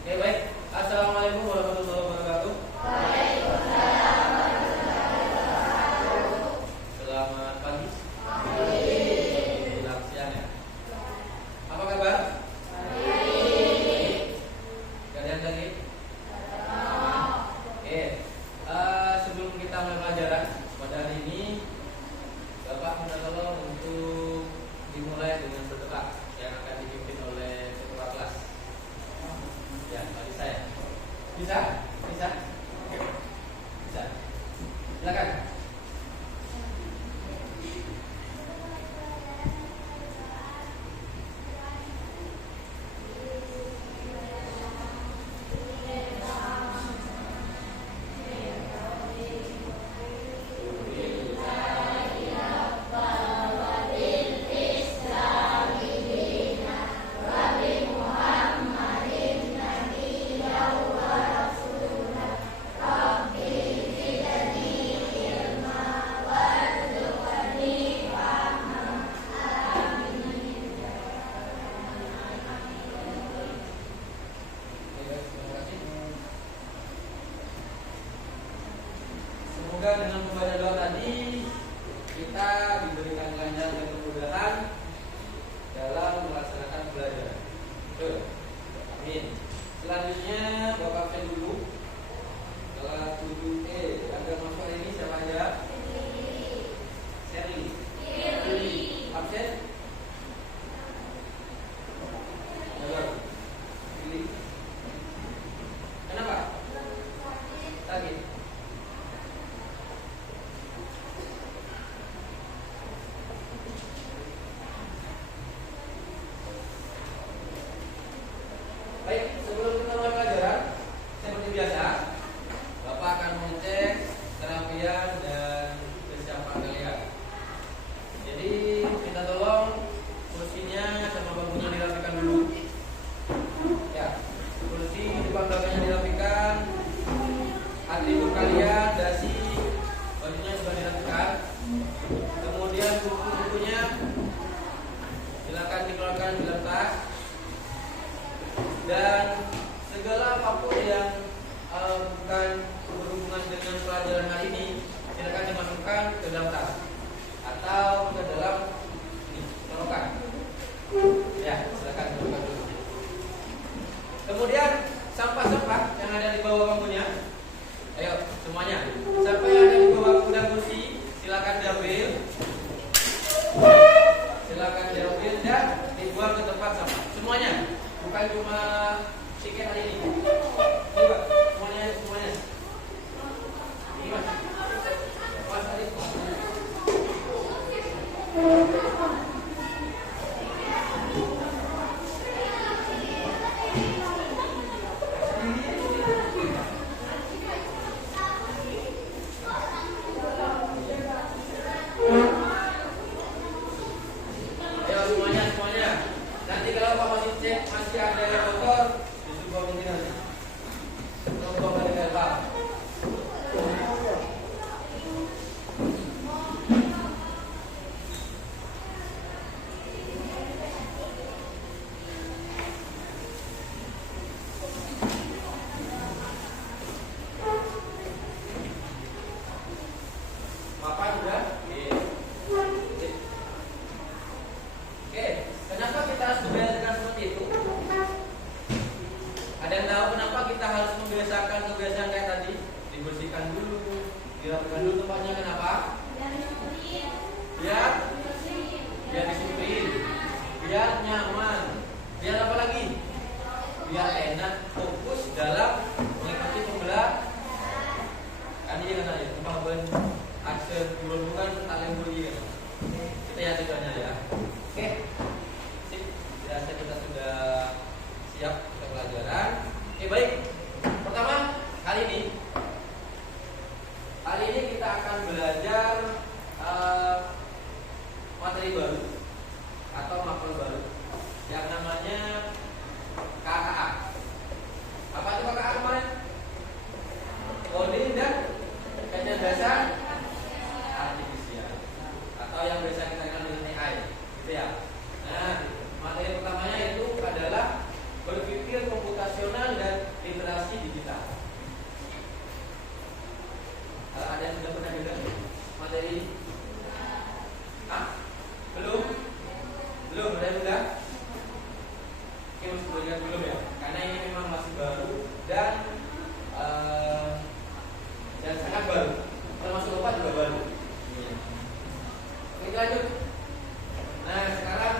Oke, baik. Assalamualaikum warahmatullahi wabarakatuh. Selamat pagi. Selamat siang ya. Apa kabar? Kalian tadi? Oke. Sebelum kita mulai pelajaran pada hari ini, Bapak minta tolong untuk dimulai dengan berdoa yang akan dipimpin oleh ketua kelas. Ya, bagi saya. Bisa? Bisa? Bisa. Silakan. Semoga dengan membaca doa tadi kita diberikan kelancaran dan kemudahan dalam melaksanakan belajar. Amin. Selanjutnya Bapak absen dulu. Kelas 7E ada masuk hari ini siapa aja? Sherly. Absen? Pilih. Kenapa? Sakit. Baik, sebelum kita mulai pelajaran, seperti biasa, Bapak akan mengecek kerapian dan kesiapan kalian. Jadi, minta tolong kursinya sama bangkunya dirapikan dulu. Ya, kursi depan belakangnya dirapikan, atribut kalian, dasi, bajunya sudah dirapikan. Kemudian buku-bukunya silakan dikeluarkan di dalam tas. Dan segala apapun yang bukan berhubungan dengan pelajaran hari ini silakan dimasukkan ke dalam tas atau ke dalam selokan. Ya, silakan dimasukkan dulu. Kemudian sampah-sampah yang ada di bawah bangkunya, ayo semuanya. Sampah yang ada di bawah kuda kursi silakan diambil. Silakan diambil dan dibuang ke tempat sampah. Semuanya. Bukan cuma tiket hari ini. Coba semuanya. Ini Mas Arif. Ayo semuanya. Nanti kalau Pak masih cek masih ada yang kotor, disuruh mungkin nanti. Tolong dari Pak. Bapak sudah? Oke, kenapa kita harus membiasakan seperti itu? Ada yang tahu kenapa kita harus membiasakan kebiasaan kayak tadi? Dibersihkan dulu, dirapikan dulu tempatnya. Kenapa? Biar disiplin, biar nyaman, biar apa lagi? Biar enak, fokus dalam mengikuti pembelajaran. Kan ini kan aja, pembahasan aksen bukan talent bully kan. Kita ya tujuannya ya. Oke, sip. Dirasa kita sudah siap untuk pelajaran. Oke, baik. Pertama, kali ini kita akan belajar materi baru atau mapel baru yang namanya KKA. emosional dan literasi digital. Ada yang sudah pernah dengar materi ini? Hah? Belum? Belum? Ada yang sudah? Oke, masih belajar belum ya? Karena ini memang masih baru dan sangat baru. Termasuk Bapak juga baru. Oke, lanjut. Nah, sekarang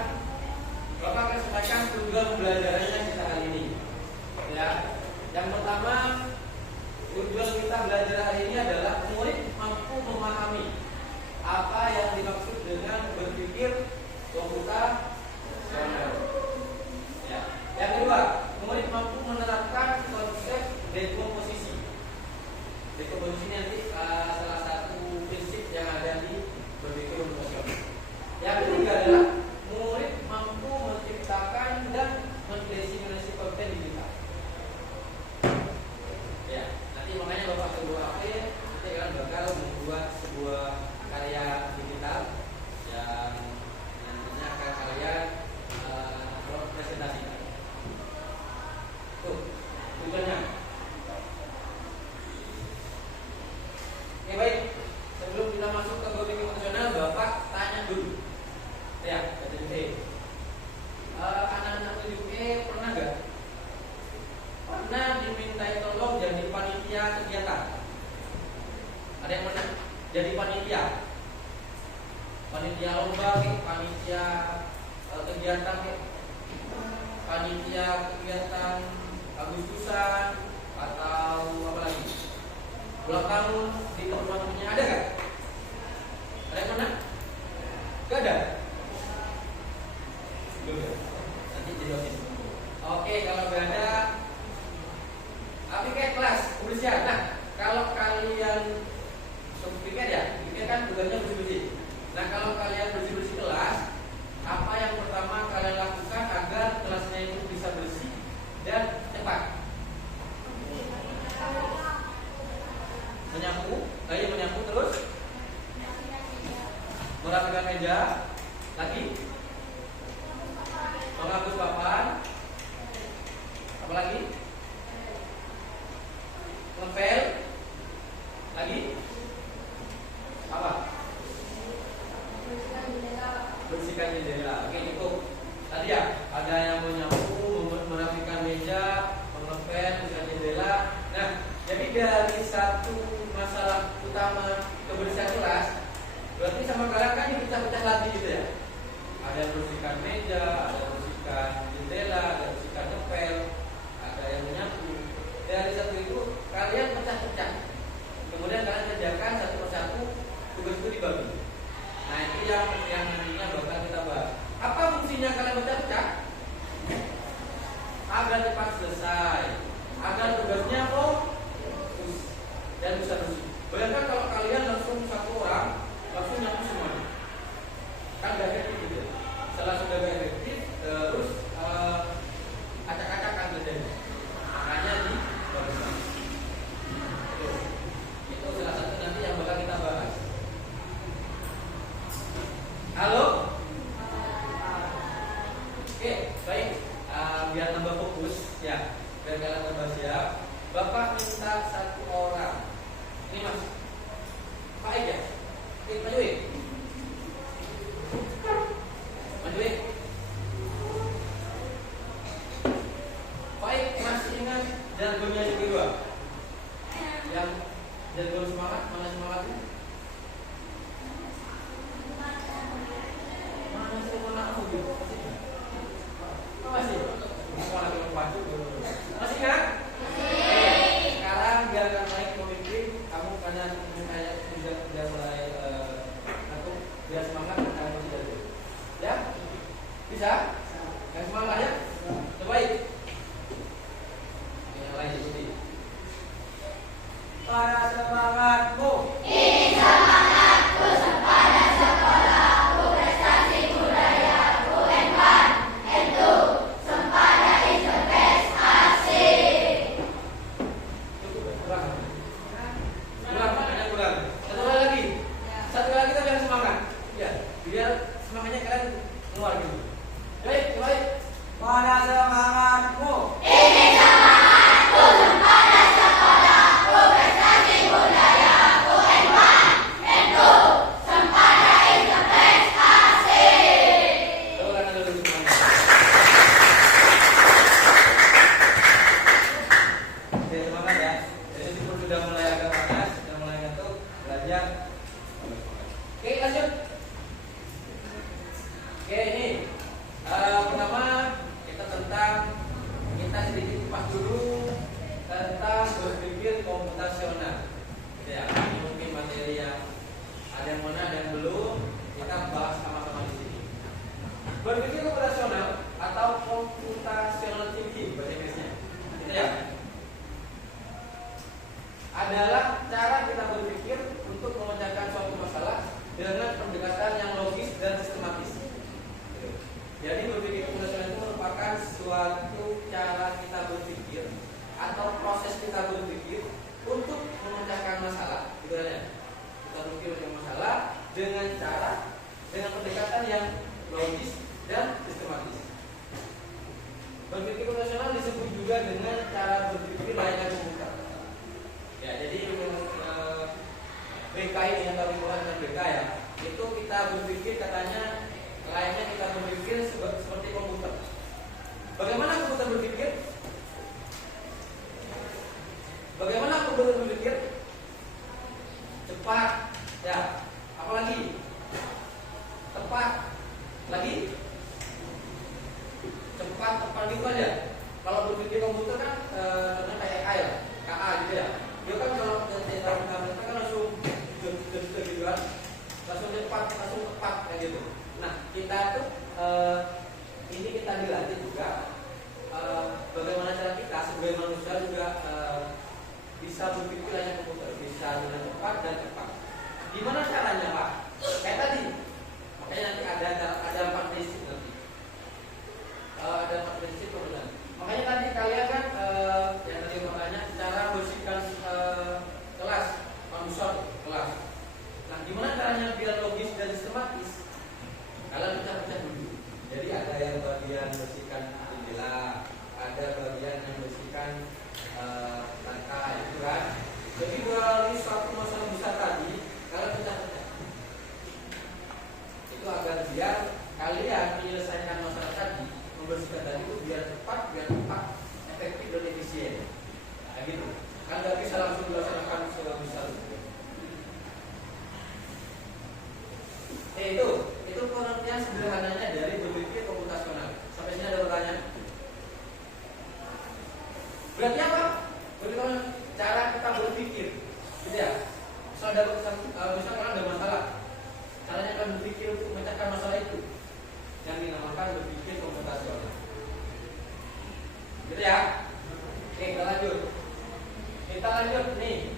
Bapak akan sampaikan tujuan pembelajarannya kita hari ini. Ya, yang pertama tujuan kita belajar hari ini adalah murid mampu memahami apa yang dimaksud dengan berpikir komputasional. Ya. Yang kedua, murid mampu menerapkan konsep dekomposisi. Dekomposisi nanti salah satu prinsip yang ada di berpikir komputasional. Yang ketiga adalah murid mampu menciptakan dan mendefinisi konten digital. Ya, nanti makanya Bapak kedua akhir nanti kalian bakal membuat sebuah karya digital yang nantinya akan kalian presentasikan. Tuh, tujuannya. Oke, baik. Sebelum kita masuk ke berpikir komputasional, Bapak tanya dulu. Ya, anak-anak 7E pernah nggak? Pernah dimintai tolong jadi panitia kegiatan? Ada yang pernah jadi panitia? Panitia lomba, panitia kegiatan, panitia kegiatan Agustusan atau apa lagi? Ulang tahun di teman-temannya ada nggak? Ada yang pernah? Gak ada. Nanti jelasin. Oke, kalau gak ada, piket kelas kebersihan. Nah, kalau kalian piket ya, piket kan tugasnya bersih-bersih. Nah, kalau kalian bersih-bersih kelas, apa yang pertama kalian lakukan agar kelasnya itu bisa bersih dan cepat? Menyapu terus, merapikan meja, lagi menghapus papan, apa lagi? Ngepel, lagi apa? Bersihkan jendela. Oke, cukup. Tadi ya, ada yang menyapu, merapikan meja, mengepel, bersihkan jendela. Nah, jadi dari satu masalah utama kebersihan kelas, berarti sama kalian kan dipecah-pecah lagi gitu ya. Ada yang bersihkan meja, ada yang bersihkan jendela, ada yang bersihkan ngepel, ada yang menyapu. Dari satu itu kalian pecah-pecah. Kemudian kalian kerjakan satu persatu, tugas itu dibagi. Nah, itu yang nantinya bakal kita bahas. Apa fungsinya kalian pecah-pecah? Agar cepat selesai, agar tugasnya fokus dan bisa bersih. Bayangkan kalau kalian langsung satu orang langsung nyapu semuanya, kan gak efektif gitu. Setelah sudah gak efektif, terus acak-acakan terjadi. Makanya di barusan itu salah satu nanti yang bakal kita bahas. Halo? Oke, baik. Biar tambah fokus ya, biar kalian tambah siap. Bapak minta satu orang. Ini Mas Pak Ega. Majuin. Baik, masih ingat jargonnya yang kedua? Yang jargon semangat, mana semangatnya? Mana semangat aku gitu? Masih? Semangat yang pacu. Masih ingat? Sekarang biar kan naik pemimpin, kamu karena saya sudah mulai biar semangat kalian masih ada. Ya? Bisa? Yang semangat ya? Terbaik. Yang lain ikuti. Para semangatmu. Semangatku sepada sekolahku, prestasi budayaku, N1, N2, sempada is the best. tentang berpikir komputasional. Ya, ini mungkin materi yang ada yang mana, ada yang belum. Kita bahas sama-sama di sini. Berpikir komputasional atau computational thinking bahasa Inggrisnya, gitu ya, adalah cara kita berpikir untuk memecahkan suatu masalah dengan pendekatan yang logis dan sistematis. Jadi berpikir komputasional itu merupakan suatu cara kita berpikir atau proses kita berpikir untuk memecahkan masalah, gitu ya. Kita berpikir dengan masalah dengan pendekatan yang logis dan sistematis. Berpikir komputasional disebut juga dengan cara berpikir layaknya komputer. Ya, jadi BK ini atau lingkungan BK ya, itu kita berpikir katanya layaknya kita berpikir seperti komputer. Bagaimana komputer berpikir? Bagaimana komputer berpikir? Cepat, ya. Apalagi? Tepat. Lagi? Cepat, tepat gitu aja. Kalau berpikir komputer kan kayak KA ya, KA gitu ya. Dia kan kalau kita kan langsung gitu kan, langsung cepat, langsung tepat kayak gitu. Nah, kita tuh ini kita dilatih juga bagaimana cara kita sebagai manusia juga bisa berpikir hanya komputer, bisa dengan cepat dan tepat. Gimana caranya, Pak? Kayak tadi. Makanya nanti ada 4 prinsip nanti. Ada 4 prinsip kemudian. Makanya tadi kalian kan yang tadi makanya cara bersihkan kelas, manusia kelas. Nah, gimana caranya biar logis dan sistematis? Kalian pecah-pecah dulu. Jadi ada yang bagian bersihkan jendela, ada bagian yang bersihkan lantai, itu kan. Jadi melalui suatu masalah besar tadi, kalian pecah-pecah. Itu agar biar kalian menyelesaikan masalah tadi, membersihkan tadi itu biar cepat, efektif dan efisien. Nah, gitu. Kan nggak bisa langsung dilaksanakan secara besar. Itu pengertian sederhananya dari berpikir komputasional. Sampai sini ada pertanyaan? Berarti apa? Berarti cara kita berpikir, gitu ya. Misalnya ada masalah, caranya kita berpikir untuk memecahkan masalah itu, yang dinamakan berpikir komputasional. Gitu ya. Oke, kita lanjut nih.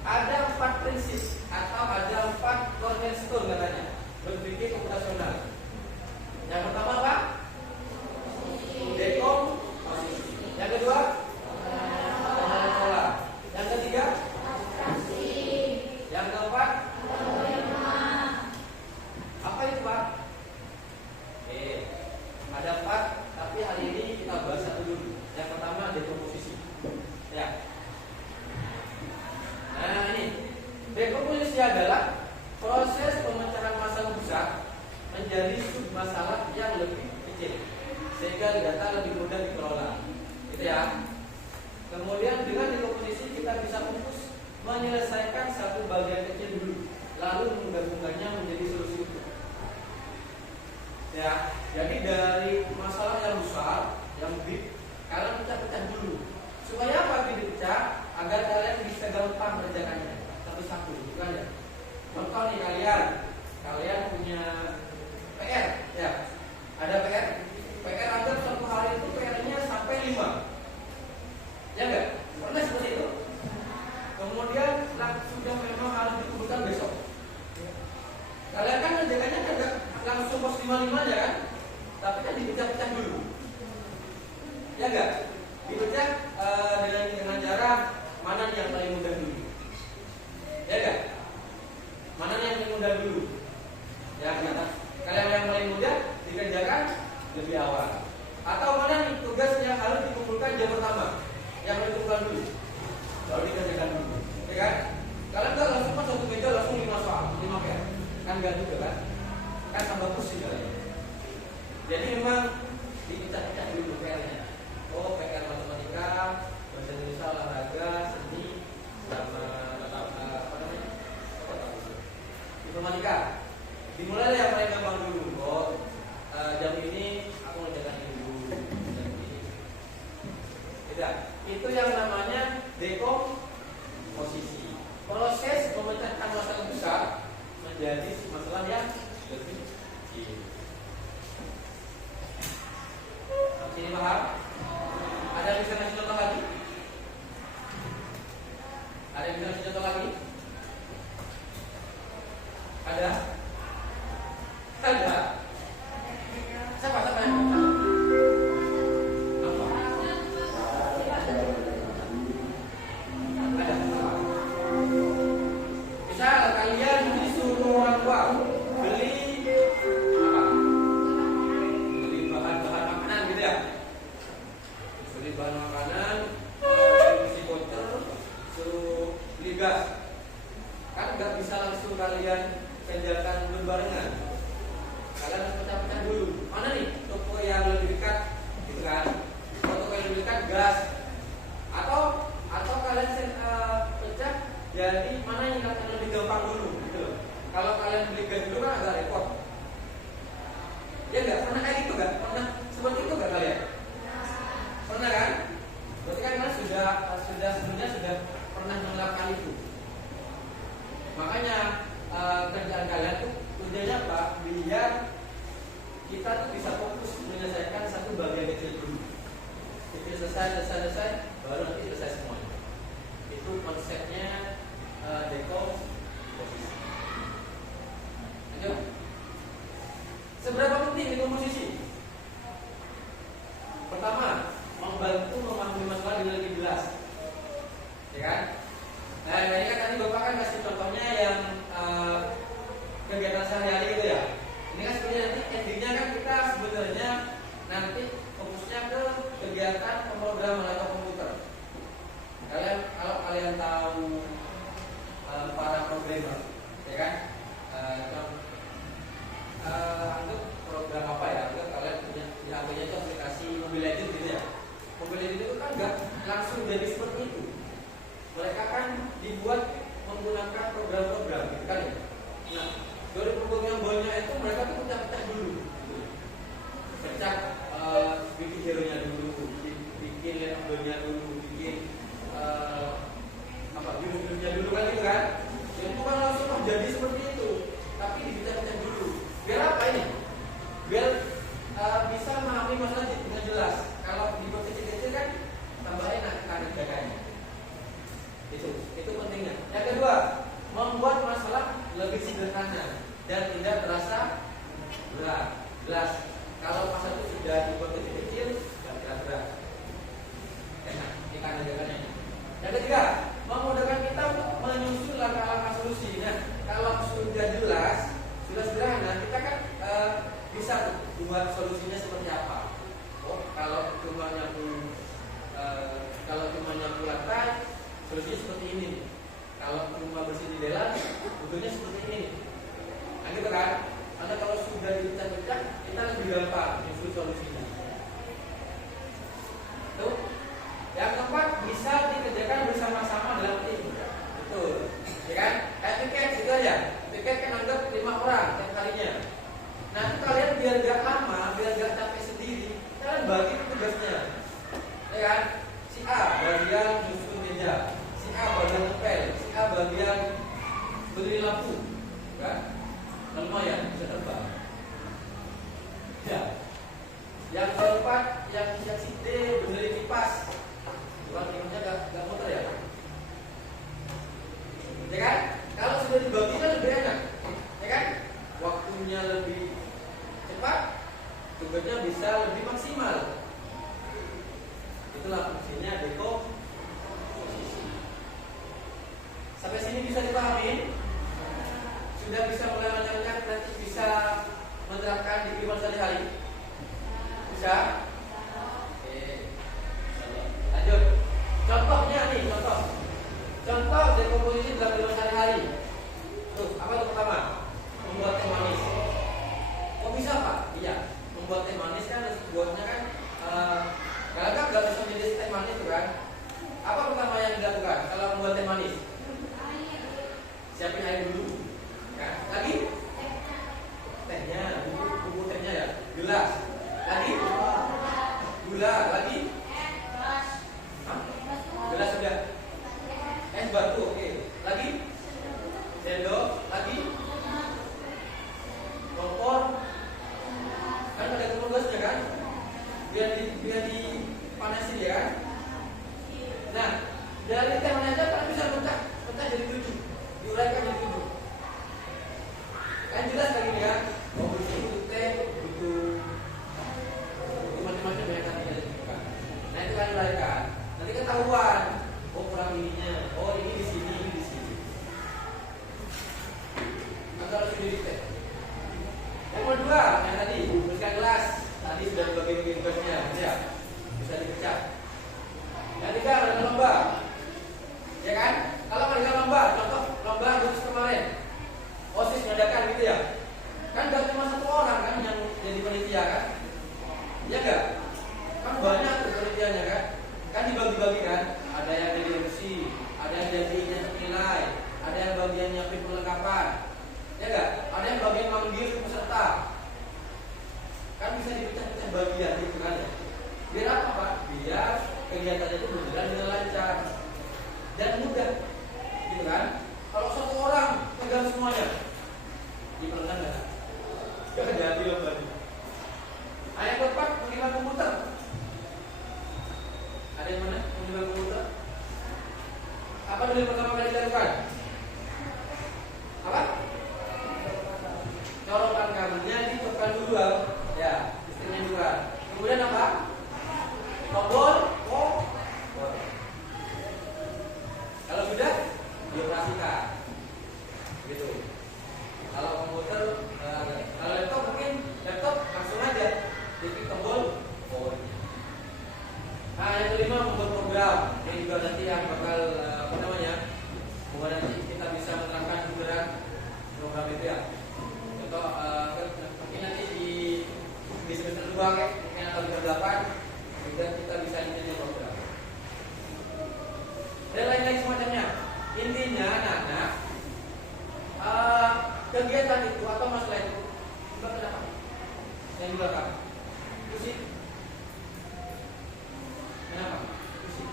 Ada 4 prinsip atau ada 4 cornerstone katanya berpikir komputasional. Yang pertama apa? Dekomposisi. Yang kedua, pola. Yang ketiga, abstraksi. Yang keempat, apa itu, Pak? Oke, ada 4, tapi hari ini kita bahas satu dulu. Yang pertama dekomposisi. Ya. Nah, ini dekomposisi adalah proses pemecahan masalah besar menjadi submasalah yang lebih kecil sehingga data lebih mudah dikelola. Gitu ya. Kemudian dengan dekomposisi kita bisa fokus menyelesaikan satu bagian kecil dulu, lalu menggabungkannya menjadi solusi utuh. Ya, jadi dari masalah yang besar, yang big, kalian pecah-pecah dulu. Supaya apa dipecah? Agar kalian bisa gampang mengerjakannya satu-satu, bukan ya? Contoh nih kalian punya PR, ya, ada PR agar satu hari itu PR-nya sampai 5, ya enggak? Pernah seperti itu? Kemudian sudah memang harus dikumpulkan besok. Kalian kan mengerjakannya enggak langsung pos 5 ya kan? Tapi kan dipecah-pecah dulu, ya enggak? Dipecah dengan cara mana yang paling mudah dulu, ya enggak? Mana yang paling mudah dulu? Ya, kalian yang paling mudah dikerjakan lebih awal. Atau mana nih tugas yang harus dikumpulkan jam pertama, yang harus dikumpulkan dulu, baru dikerjakan dulu, ya kan? Kalian nggak langsung kan satu meja langsung 5 soal, 5 PR, kan nggak juga kan? Kan tambah pusing kalian. Jadi memang dipecah-pecah dulu PR-nya. Oh, PR matematika, bahasa Indonesia, olahraga, seni, sama informatika. Dimulai yang paling gampang dulu. Jam ini aku ngerjakan ini dulu. Jam ini. Itu Ya, itu yang namanya dekomposisi. Proses memecahkan masalah besar menjadi masalah yang lebih kecil. Ini paham? Ada yang bisa kasih contoh lagi? Ada yang bisa kasih contoh lagi? Ada? Ada? Siapa yang apa? Ada? Misal kalian disuruh orang tua beli apa? Beli bahan-bahan makanan gitu ya? Beli bahan makanan, isi voucher, suruh beli gas. Kan nggak bisa langsung kalian kerjakan berbarengan. Kalian harus pecah-pecah dulu. Mana nih toko yang lebih dekat, gitu kan? Toko yang lebih dekat gas. Atau kalian pecah jadi mana yang akan lebih gampang dulu, gitu. Kalau kalian beli gas dulu kan agak repot. Ya nggak pernah kayak gitu nggak? Pernah seperti itu nggak kalian? Pernah kan? Berarti kan kalian sebelumnya sudah pernah melakukan itu. Makanya kerjaan kalian tuh tujuannya apa? Biar kita tuh bisa fokus menyelesaikan satu bagian kecil dulu. Kecil selesai, baru nanti selesai semuanya. Itu konsepnya dekomposisi. Lanjut. Seberapa penting dekomposisi? Pertama, membantu memahami masalah dengan lebih jelas, ya kan? Nah, ini kan tadi Bapak kan kasih contohnya yang kegiatan sehari-hari gitu ya. Ini kan sebenarnya nanti endingnya kan kita sebenarnya nanti fokusnya ke kegiatan pemrograman atau komputer. Kalau kalian tahu para programmer, ya kan? Anggap program apa ya? Anggap kalian punya di HP-nya itu aplikasi Mobile Legends gitu ya. Mobile Legends itu kan nggak langsung jadi seperti itu. Mereka kan dibuat menggunakan program-program, gitu kan ya. Nah, dari program yang banyak itu mereka tuh pecah-pecah dulu, pecah bikin hero-nya dulu, bikin level-nya dulu, bikin biru-birunya dulu kan gitu kan. Itu kan langsung jadi seperti itu, tapi dipecah-pecah dulu. Biar apa ini? Biar bisa memahami masalah dengan jelas. Kalau dibuat kecil-kecil kan tambah enak kan kerjanya. Itu pentingnya. Yang kedua, membuat masalah lebih sederhana dan tidak terasa berat. Jelas. Kalau masalah itu sudah dibuat kecil-kecil, tidak terasa berat. Enak, kita kerjakannya. Yang ketiga, memudahkan kita untuk menyusun langkah-langkah solusi. Nah, kalau sudah jelas, sudah sederhana, kita kan bisa buat solusinya seperti apa. Oh, kalau cuma nyapu lantai, solusinya seperti ini. Kalau cuma bersih jendela, bentuknya seperti ini. Nah, gitu kan? Karena kalau sudah dipecah-pecah, kita lebih gampang menyusun solusinya. Tuh. Yang keempat, bisa dikerjakan bersama-sama dalam tim. Betul. Ya kan? Kayak tiket gitu aja. Tiket kan anggap 5 orang tiap kalinya. Nah, itu kalian biar gak lama, biar gak capek sendiri, kalian bagi tugasnya. Ya kan? Si A bagian nyusun meja, si A bagian ngepel, si A bagian beli lampu, kan? Lumayan bisa terbang. Ya. Yang keempat, yang si D benerin kipas. Bukan kimasnya gak muter ya? Ya kan? Kalau sudah dibagi kan lebih enak, ya kan? Waktunya lebih cepat, tugasnya bisa lebih maksimal. Itulah fungsinya dekomposisi. Sampai sini bisa dipahami? Sudah bisa mulai lancar-lancar nanti bisa menerapkan di kehidupan sehari-hari? Bisa? Oke. Lanjut. Contohnya nih, contoh dekomposisi dalam kehidupan sehari-hari. Tuh, apa itu pertama? Membuat teh manis. Kok bisa Pak? Iya, membuat teh manis kan buatnya kan kalau kan nggak bisa menjadi teh manis tuh kan? Apa pertama yang dilakukan kalau membuat teh manis? Siapin air dulu, kan? Lagi? Tehnya, bubuk tehnya ya, gelas. Lagi? Gula, lagi? Dari temanya aja kan bisa pecah jadi 7, diuraikan jadi 7. Kan jelas lagi nih ya. Oh, butuh T, butuh macam-macam yang nanti jadi bukan. Nah itu kan diuraikan. Nanti ketahuan. Oh kurang ininya. Oh ini di sini, ini di sini. Antara sudah di T. Yang kedua, yang tadi bersihkan gelas. Tadi sudah dibagi-bagi tugasnya, ya. Bisa dipecah. Yang tiga ada lomba. Ya kan? Kalau mereka lomba, contoh lomba Agustus kemarin, OSIS mengadakan gitu ya. Kan gak cuma satu orang kan yang jadi panitia kan? Ya enggak? Kan banyak tuh panitianya kan? Kan dibagi-bagi kan? Ada yang jadi MC, ada yang jadi nilai, ada yang bagian nyiapin perlengkapan. Ya enggak? Ada yang bagian manggil peserta. Kan bisa dipecah-pecah bagian gitu kan ya? Biar apa Pak? Biar kegiatannya itu berjalan dengan lancar dan mudah, gitu kan? Kalau satu orang pegang semuanya, diperlukan nggak? Gak jadi lomba. Yang keempat, menggunakan komputer. Ada yang mana menggunakan komputer? Apa dulu yang pertama kali dilakukan? Apa? Colokan kabelnya ditekan dulu, ya, istrinya juga. Kemudian apa? Tombol power. Kalau sudah dioperasikan, gitu. Kalau komputer, kalau laptop mungkin laptop langsung aja jadi tombol power. Nah yang kelima membuat program. Ini juga nanti yang bakal semoga nanti kita bisa menerapkan juga program itu ya. Contoh mungkin nanti di semester 2 mungkin atau di 8 juga kita bisa menjadi program dan lain-lain semacamnya. Intinya anak-anak kegiatan itu atau masalah itu bukan apa yang dilakukan musik. Kenapa musik?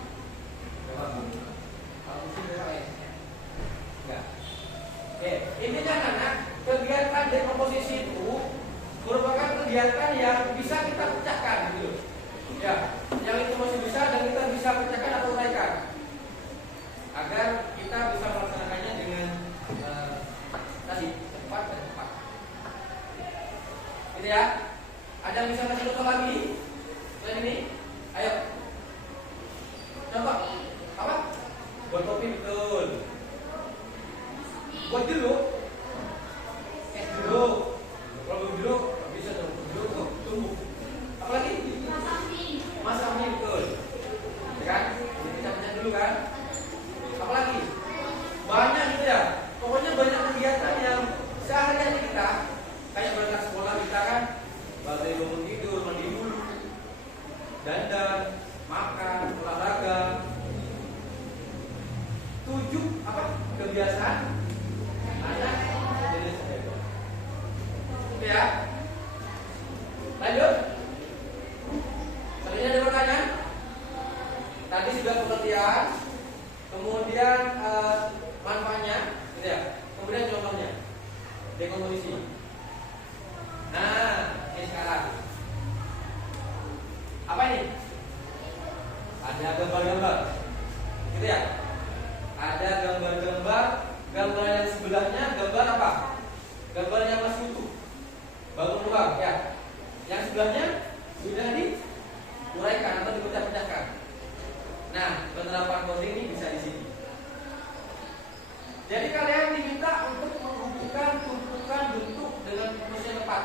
Kalau musik berapa ya? Enggak. Oke, intinya anak-anak kegiatan dekomposisi itu merupakan kegiatan yang bisa kita pecahkan gitu. Ya, yang itu masih bisa dan kita bisa pecahkan atau uraikan agar kita bisa melaksanakannya dengan tadi cepat dan tepat. Gitu ya. Ada yang bisa kasih contoh lagi? Selain ini, ayo. Contoh apa? Buat kopi betul. Buat jeruk. Jeruk. Kalau jeruk bisa jeruk tumbuh. Apalagi? Masak mie betul, ya kan? Jadi kita pecah dulu kan. Apalagi banyak gitu ya. Pokoknya banyak kegiatan yang sehari-hari kita kayak berangkat sekolah kita kan, bangun bangun tidur, mandi dulu, dandan, makan, olahraga. 7 apa? Kebiasaan anak jadi sehat. Ya. Lanjut. Selanjutnya ada pertanyaan. Tadi sudah pengertian, kemudian manfaatnya, gitu ya. Kemudian contohnya, dekomposisi. Nah, ini sekarang. Apa ini? Ada gambar-gambar, gitu ya. Ada gambar-gambar, gambar yang sebelahnya gambar apa? Gambar yang masih utuh, bangun ruang, ya. Yang sebelahnya sudah diuraikan atau dipecah-pecahkan. Nah, penerapan coding ini bisa di sini. Jadi kalian diminta untuk menghubungkan tumpukan bentuk dengan rumus yang tepat.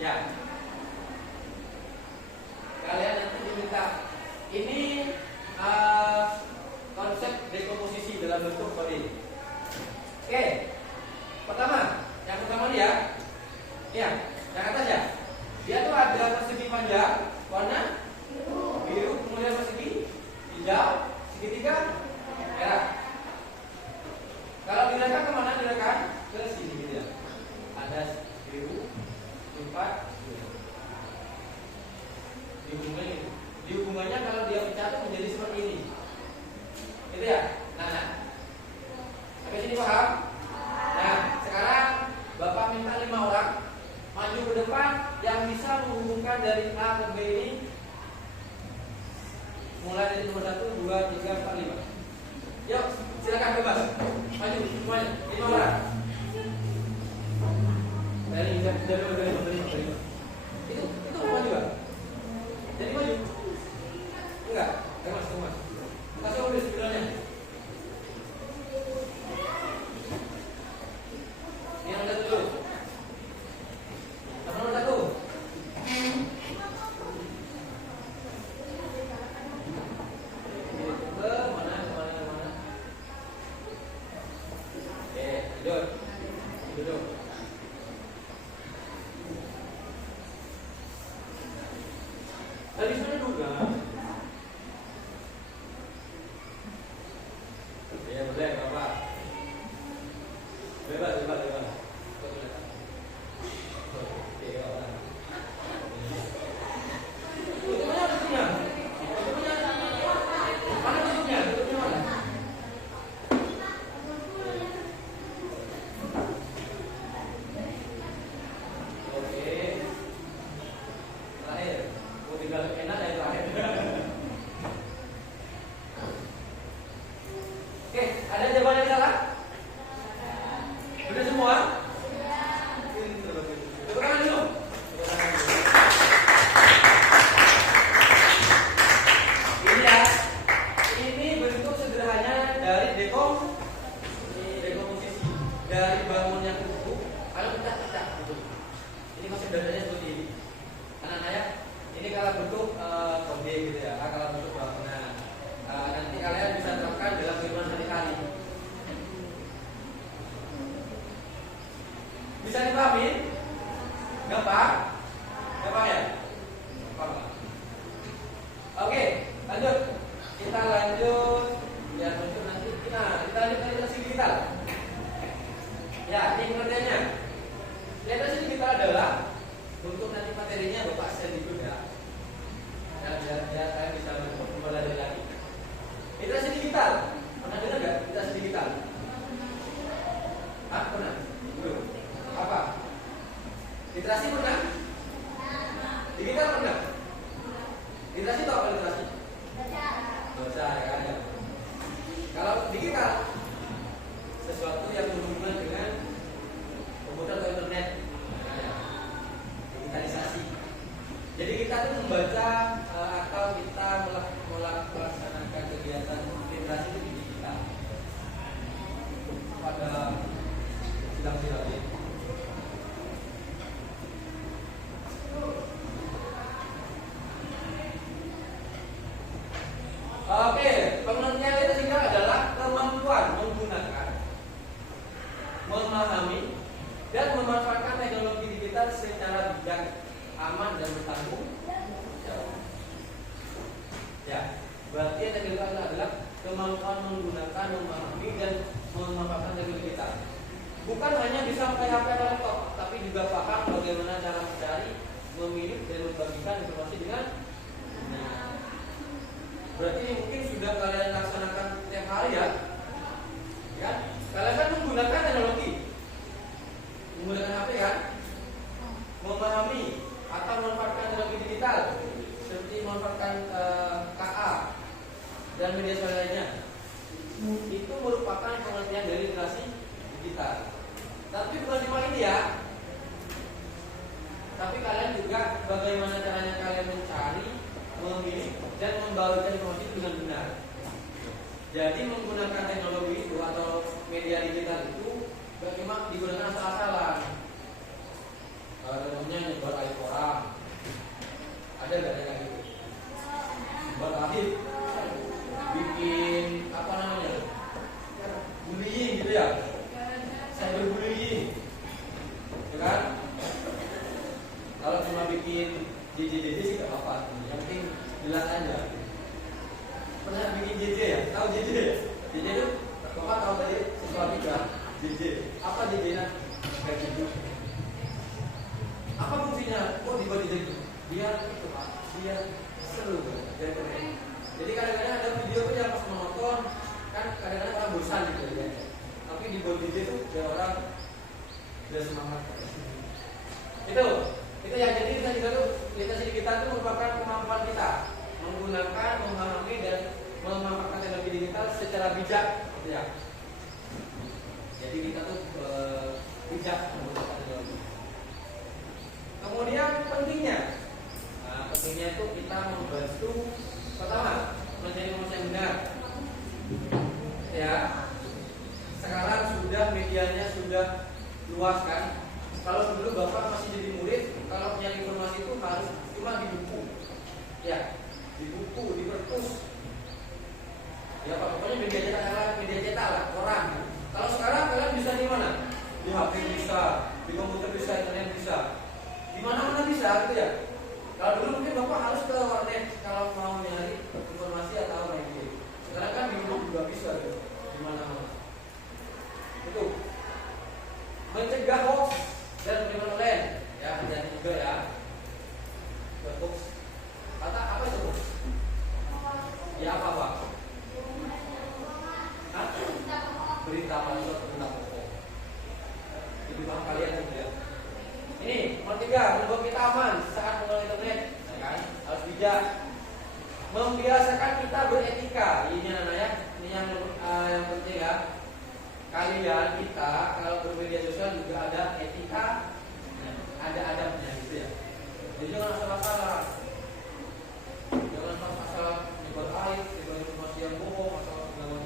Ya. Kalian nanti diminta. Ini konsep dekomposisi dalam bentuk coding. Oke. Yang pertama dia, ya, yang atas ya. Dia tuh ada persegi panjang warna biru, kemudian persegi hijau, segitiga merah. Kalau diletakkan kemana? Diletakkan ke sini gitu ya. Ada biru, 4, dihubungannya kalau dia pecah itu menjadi seperti ini, gitu ya. Nah, sampai sini paham? Nah, sekarang Bapak minta 5 orang maju ke depan yang bisa menghubungkan dari A ke B ini Mulai dari nomor 1, 2, 3, 4, 5. Yuk, silakan bebas. Maju semuanya. 5 orang. Dari itu maju juga. Jadi maju. Enggak, mas. Kasih mobil spidolnya. Yang ada dulu. Nomor 1. Duduk. Tadi sudah duga. Ya boleh, Bapak. Bebas. Oke, Bapak. Tutupnya ada punya. Mana tutupnya? Tutupnya mana? Oke. Terakhir. Mau tinggal enak ya terakhir. Oke, ada jawaban yang salah? Sudah semua? Tepuk tangan dulu. Ini ya. Ini bentuk sederhananya dari dekomposisi dari bangunnya kuku. Kalau pecah gitu. Ini konsep dasarnya seperti ini. Anak-anak ya, ini kalau bentuk konde gitu ya, kalau bentuk bangunan. Nanti kalian bisa terapkan dalam kehidupan sehari-hari. Bisa dipahami? Gampang? Gampang ya? Gampang. Oke, lanjut. Kita lanjut. Ya, lanjut nanti. Nah, kita lanjut literasi digital. Ya, ini pengertiannya. Literasi digital adalah untuk nanti materinya Bapak share di grup ya. Biar kalian bisa mempelajari lagi. Literasi digital. Pernah dengar nggak literasi digital? Pernah? Belum. Apa? Literasi pernah? Digital pernah? Literasi itu apa literasi? Baca ya kan ya. Kalau digital sesuatu yang berhubungan dengan komputer atau internet. Digitalisasi. Jadi kita tuh membaca atau kita melaksanakan kegiatan literasi itu di digital. Pada sidang-sidang ini. Oke, pengertian literasi digital adalah kemampuan menggunakan, memahami, dan memanfaatkan teknologi digital secara bijak, aman dan bertanggung jawab. Ya, berarti yang digital adalah kemampuan menggunakan, memahami dan memanfaatkan teknologi digital. Bukan hanya bisa pakai HP atau laptop, tapi juga paham bagaimana cara mencari, memilih dan membagikan informasi dengan benar. Berarti ini mungkin sudah kalian laksanakan tiap hari ya. Ya, kalian kan menggunakan teknologi, menggunakan HP kan, memahami atau memanfaatkan teknologi digital seperti memanfaatkan KA dan media sosial lainnya. Itu merupakan pengertian dari literasi digital. Tapi bukan cuma ini ya. Tapi kalian juga bagaimana caranya kalian mencari, memilih dan membagikan informasi itu dengan benar. Jadi menggunakan teknologi itu atau media digital itu gak cuma digunakan asal-asalan. Contohnya nyebar aib orang. Ada gak yang gitu? Nyebar aib, bikin apa namanya? Bullying gitu ya? Cyberbullying, ya kan? Kalau cuma bikin JJ sih gak apa-apa. Yang penting jelas aja. Pernah bikin JJ ya? Tahu JJ ya? JJ itu Bapak tahu tadi sesuatu kan? JJ. Apa JJ-nya? Kayak gitu. Apa fungsinya? Oh dibuat JJ itu? Biar itu Pak, biar seru kan? Biar keren. Jadi kadang-kadang ada video tuh yang pas menonton kan kadang-kadang orang bosan gitu ya. Tapi dibuat JJ tuh biar orang biar semangat. Itu yang jadi kita juga tuh literasi kita itu merupakan kemampuan kita menggunakan, memahami kita membantu pertama mencari informasi yang benar. Ya, sekarang sudah medianya sudah luas kan. Kalau dulu bapak masih jadi murid, kalau nyari informasi itu harus cuma di buku, ya, di buku, di perpus. Ya pak, pokoknya media cetak lah, koran. Kalau sekarang kalian bisa di mana? Di HP bisa, di komputer bisa, internet bisa, di mana-mana bisa, gitu ya. Kalau dulu mungkin bapak harus ke warnet kalau mau nyari informasi atau media. Sekarang kan di buku juga bisa, gitu, di mana-mana. Itu mencegah hoax dan penyebaran online, ya, hati-hati juga ya. Hoax, kata apa itu hoax? Ya apa pak? Berita palsu atau berita bohong. Itu paham kalian gitu ya. Ini nomor 3, membuat kita aman saat menggunakan internet, ya kan? Harus bijak. Membiasakan kita beretika. Ini namanya, ini yang penting ya. Kalian kita kalau bermedia sosial juga ada etika, ada adabnya gitu ya. Jadi jangan asal-asalan. Jangan asal-asal menyebar aib, menyebar informasi yang bohong atau segala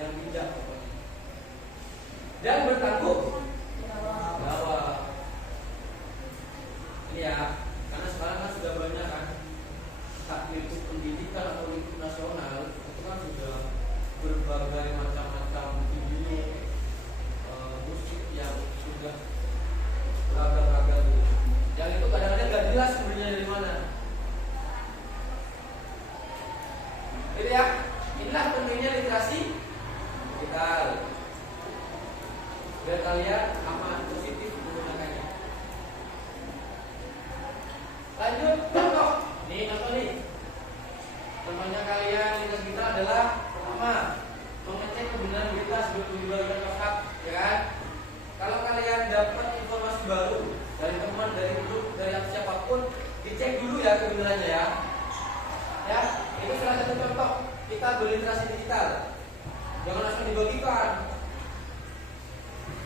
yang bijak. Dan bertanggung jawab. Ini ya, karena sekarang kan sudah banyak kan lingkup pendidikan atau lingkup nasional itu kan sudah berbagai macam-macam video, musik yang sudah beragam-agam. Yang itu kadang-kadang nggak jelas sebenarnya dari mana. Gitu ya, inilah pentingnya literasi digital. Biar kalian aman, positif menggunakannya. Lanjut contoh. Nih contoh nih. Contohnya kalian literasi kita adalah pertama mengecek kebenaran berita sebelum dibagikan ke hak, ya kan? Kalau kalian dapat informasi baru dari teman, dari grup, dari siapapun, dicek dulu ya kebenarannya ya. Ya, itu salah satu contoh kita berliterasi digital. Jangan langsung dibagikan.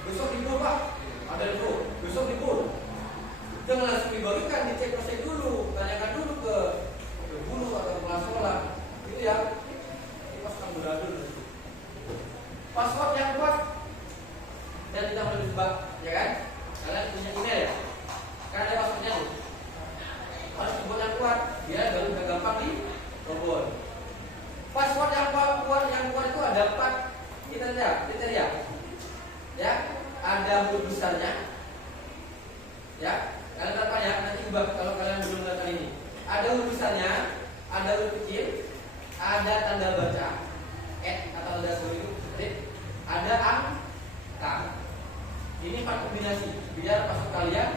Besok libur pak, ada libur. Besok libur. Jangan langsung dibagikan, dicek proses dulu, tanyakan dulu ke guru atau kepala sekolah. Itu ya. Ini pasukan beradul. Password yang kuat dan tidak boleh dijebak, ya kan? Kalian punya email ya? Kan ada passwordnya tuh. Password yang kuat, dia baru gak gampang dirobot. Password yang kuat itu ada 4 kriteria. Ya, ada huruf besarnya. Ya, kalian apa ya? Nanti ubah kalau kalian belum mengetahui ini. Ada huruf besarnya, ada huruf kecil, ada tanda baca, atau tanda seru itu, ada angka. Ini 4 kombinasi. Biar password kalian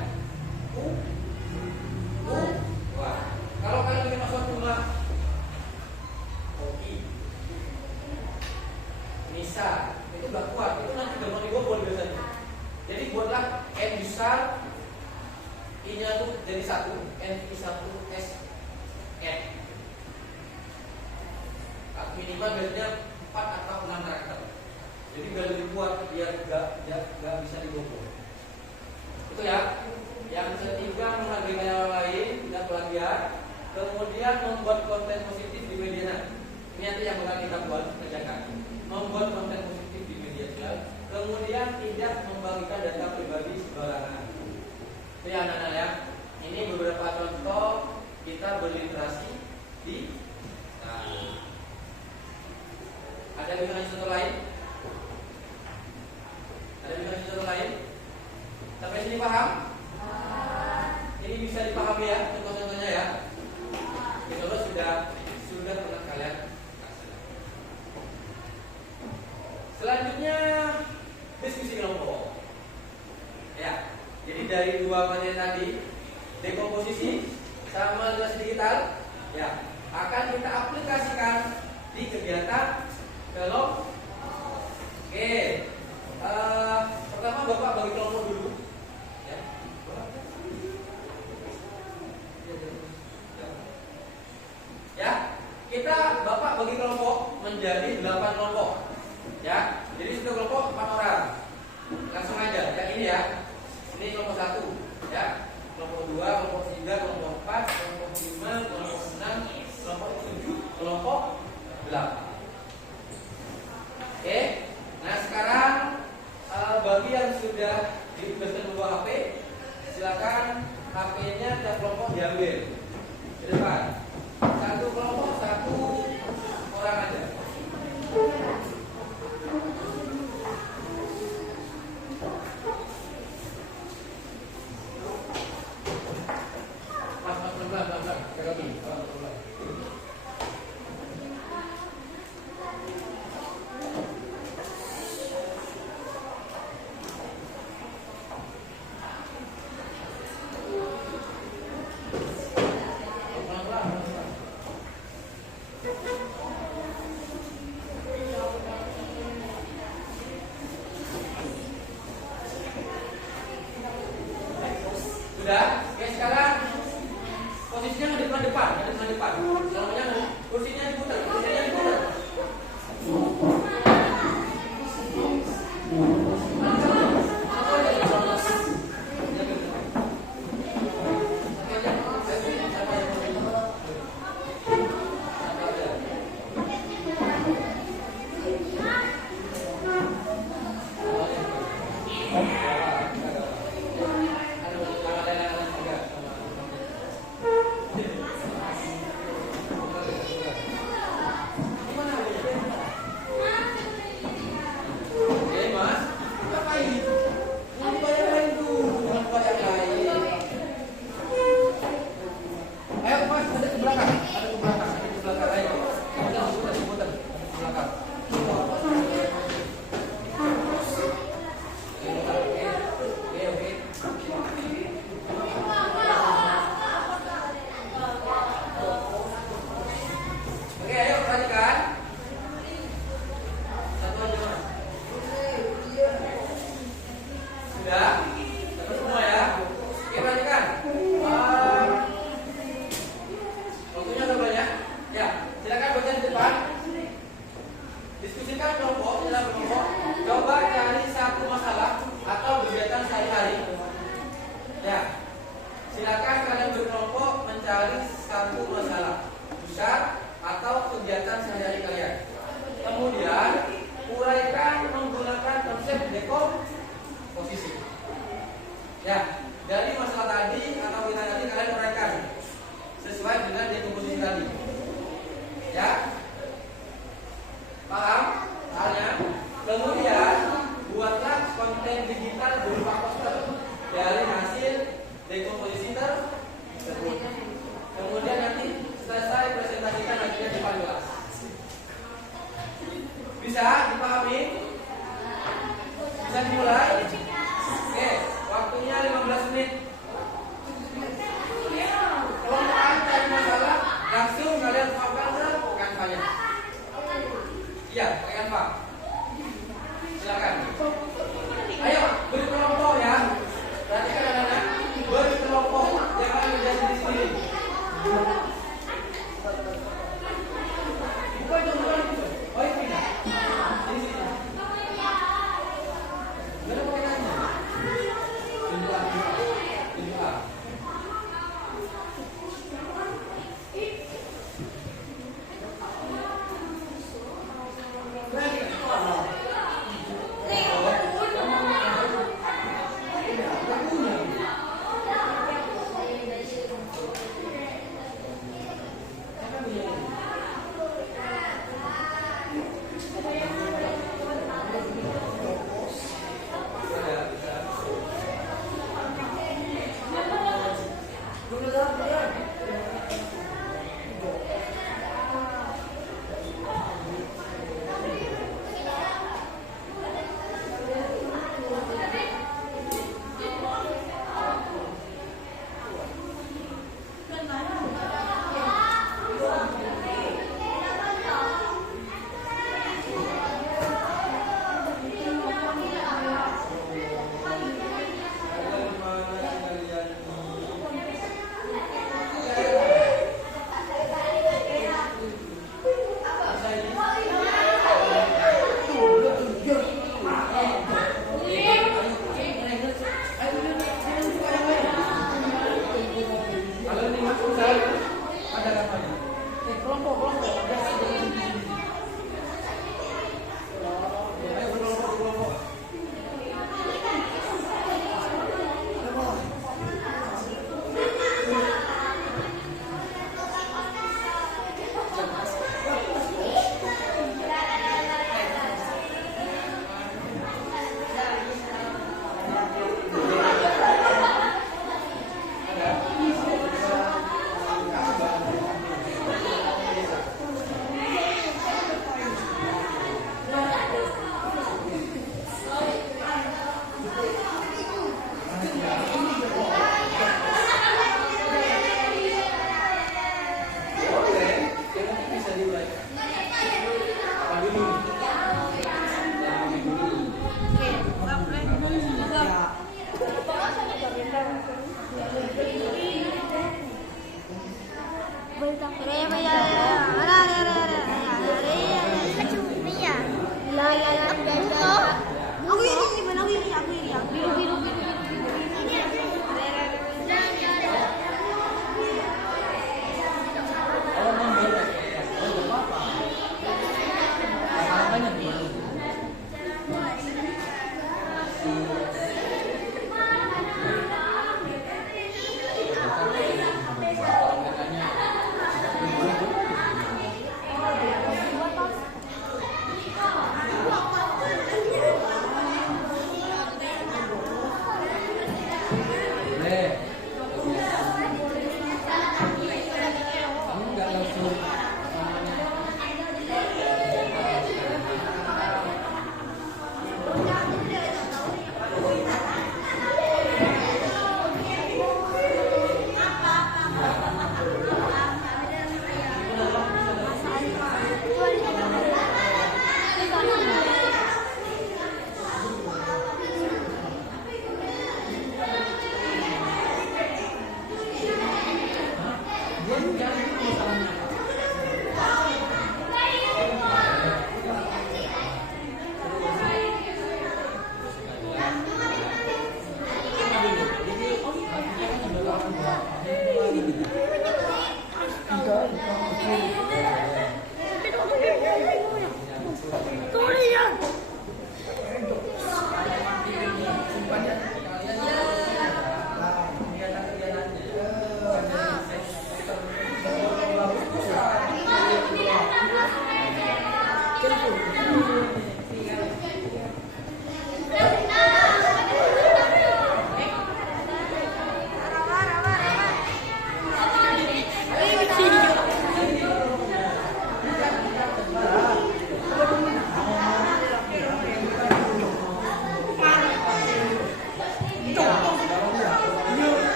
wah. Kalau kalian bikin password rumah, kopi, Nisa, itu gak kuat, itu nanti gampang dibobol biasanya. Jadi buatlah N besar, I-nya tuh jadi 1, N-I-1-S N. Minimal biasanya 4 atau 6 karakter. Jadi biar lebih kuat, biar gak bisa dibobol. Itu ya. Yang ketiga, menghargai orang lain, tidak plagiat. Kemudian membuat konten positif di media. Ini nanti yang bakal kita buat, kerjakan. Membuat konten positif di media sosial. Kemudian tidak membagikan data pribadi sembarangan. Itu ya anak-anak ya. Ini beberapa contoh kita berliterasi di. Nah, ada yang contoh lain? Ada yang contoh lain? Sampai sini paham? Ini bisa dipahami ya contoh-contohnya ya. Insya Allah sudah pernah kalian laksanakan. Selanjutnya diskusi kelompok. Ya, jadi dari 2 materi tadi, dekomposisi sama literasi digital, ya akan kita aplikasikan di kegiatan kelompok. Oke, pertama Bapak bagi kelompok dulu. Ya, kita Bapak bagi kelompok menjadi 8 kelompok. Ya, jadi satu kelompok 4 orang. Langsung aja, yang ini ya. Ini kelompok 1, ya. Kelompok 2, kelompok 3, kelompok 4, kelompok 5, kelompok 6, Sudah? Oke, sekarang posisinya ngadep depan, ngadep depan. Selanjutnya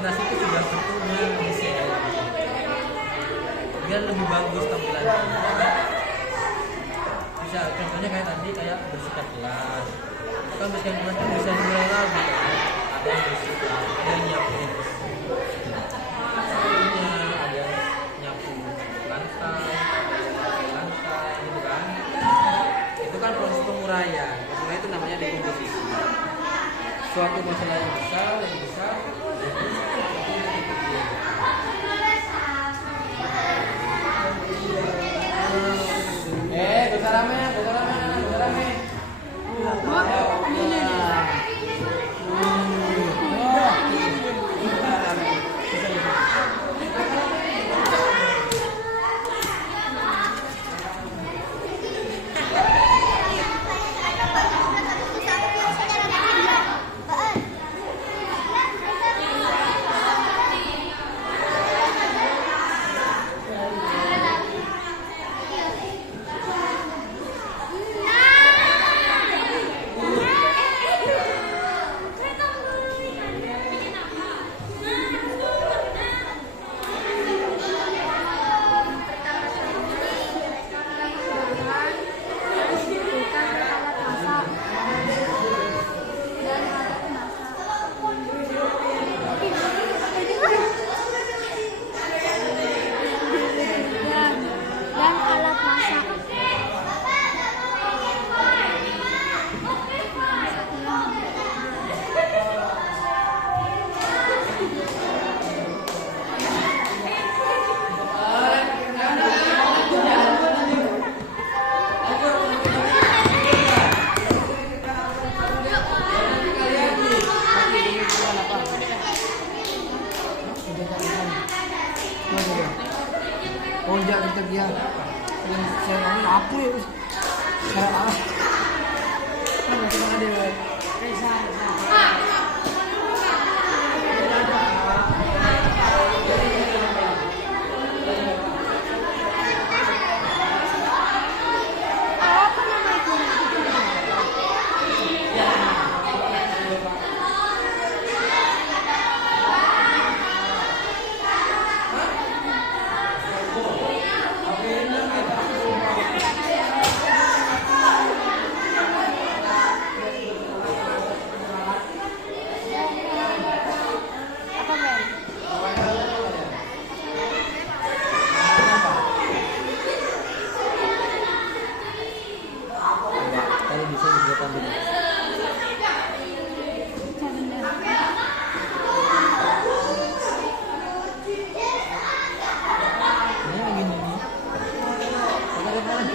presentasi itu sudah tentunya desain biar lebih bagus tampilannya. Bisa contohnya kayak tadi kayak bersikap kelas kan bersikap kelas kan bisa dimulai lagi kan? Ada yang bersikap, ada yang nyiapin ada yang nyapu lantai, lantai gitu kan. Itu kan proses penguraian. Penguraian itu namanya dekomposisi. Suatu masalah yang besar itu besar rame. Oh jangan kita dia yang saya ini apa ya? Saya mana kita ada?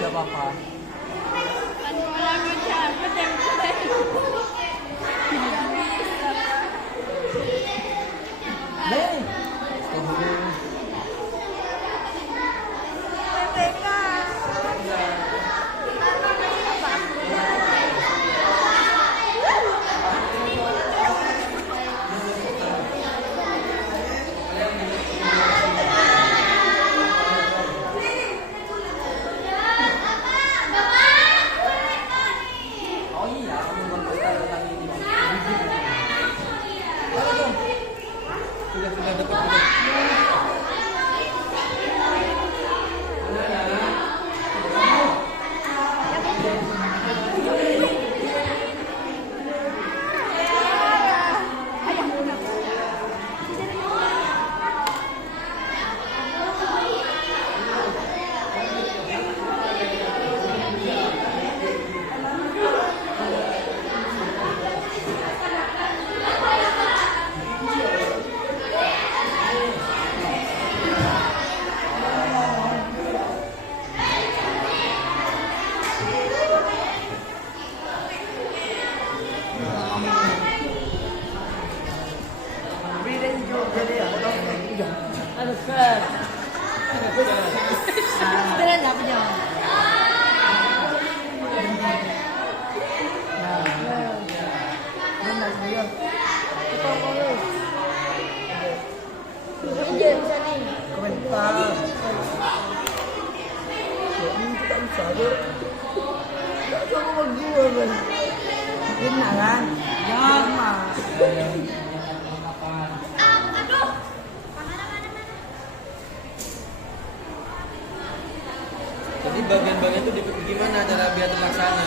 Apa-apa. Kenalan, ya mas. bagian-bagian itu gimana cara biar terlaksana.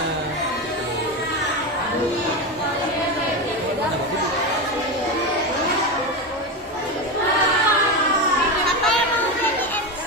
Siapa yang mau jadi MC?